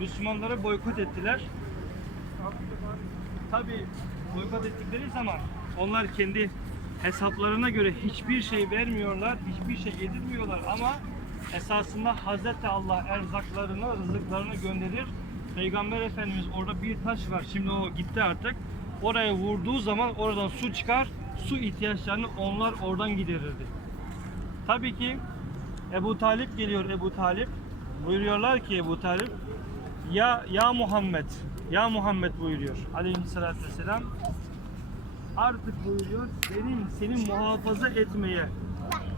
Müslümanları boykot ettiler. Tabi boykot ettikleri zaman onlar kendi hesaplarına göre hiçbir şey vermiyorlar, hiçbir şey yedirmiyorlar ama esasında Hazreti Allah erzaklarını, rızıklarını gönderir. Peygamber Efendimiz orada bir taş var. Şimdi o gitti artık. Oraya vurduğu zaman oradan su çıkar. Su ihtiyaçlarını onlar oradan giderirdi. Tabii ki Ebu Talip geliyor Ebu Talip. Buyuruyorlar ki Ebu Talip ya ya Muhammed ya Muhammed buyuruyor. Aleyhissalatü vesselam. Artık buyuruyor benim seni muhafaza etmeye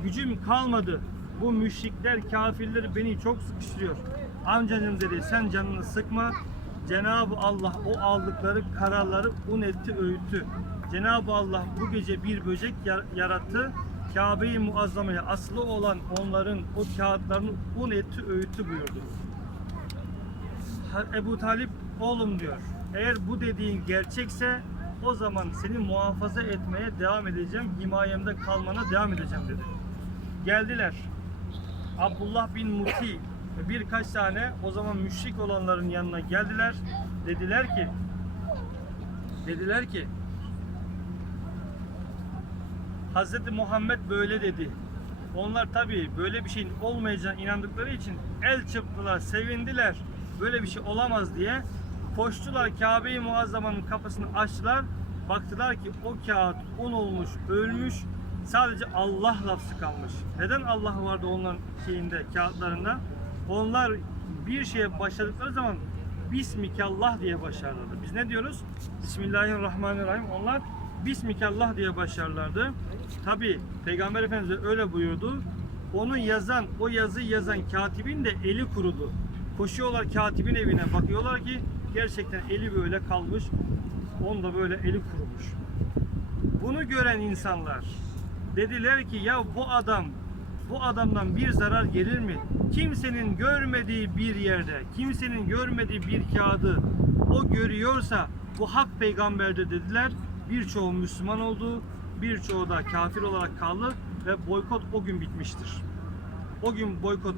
gücüm kalmadı. Bu müşrikler kafirler beni çok sıkıştırıyor. Amcacım dedi sen canını sıkma. Cenab-ı Allah o aldıkları kararları un etti öğüttü. Cenab-ı Allah bu gece bir böcek yar- yarattı. Kabe-i Muazzama'ya asılı olan onların o kağıtlarını un etti öğüttü buyurdu Ebu Talip oğlum diyor. Eğer bu dediğin gerçekse o zaman seni muhafaza etmeye devam edeceğim. Himayemde kalmana devam edeceğim dedi. Geldiler. Abdullah bin Muti ve birkaç tane o zaman müşrik olanların yanına geldiler. Dediler ki dediler ki Hazreti Muhammed böyle dedi. Onlar tabii böyle bir şeyin olmayacağına inandıkları için el çırptılar, sevindiler. Böyle bir şey olamaz diye koştular Kabe-i Muazzama'nın kapısını açtılar. Baktılar ki o kağıt un olmuş, ölmüş. Sadece Allah lafzı kalmış. Neden Allah vardı onların şeyinde, kağıtlarında? Onlar bir şeye başladıkları zaman Bismikallah diye başlarlardı. Biz ne diyoruz? Bismillahirrahmanirrahim. Onlar Bismikallah diye başlarlardı. Tabi Peygamber Efendimiz öyle buyurdu. Onu yazan, o yazıyı yazan katibin de eli kurudu. Koşuyorlar katibin evine bakıyorlar ki gerçekten eli böyle kalmış. Onda böyle eli kurumuş. Bunu gören insanlar dediler ki ya bu adam bu adamdan bir zarar gelir mi? Kimsenin görmediği bir yerde, kimsenin görmediği bir kağıdı o görüyorsa bu hak peygamberdir dediler. Birçoğu Müslüman oldu, birçoğu da kafir olarak kaldı ve boykot o gün bitmiştir. O gün boykot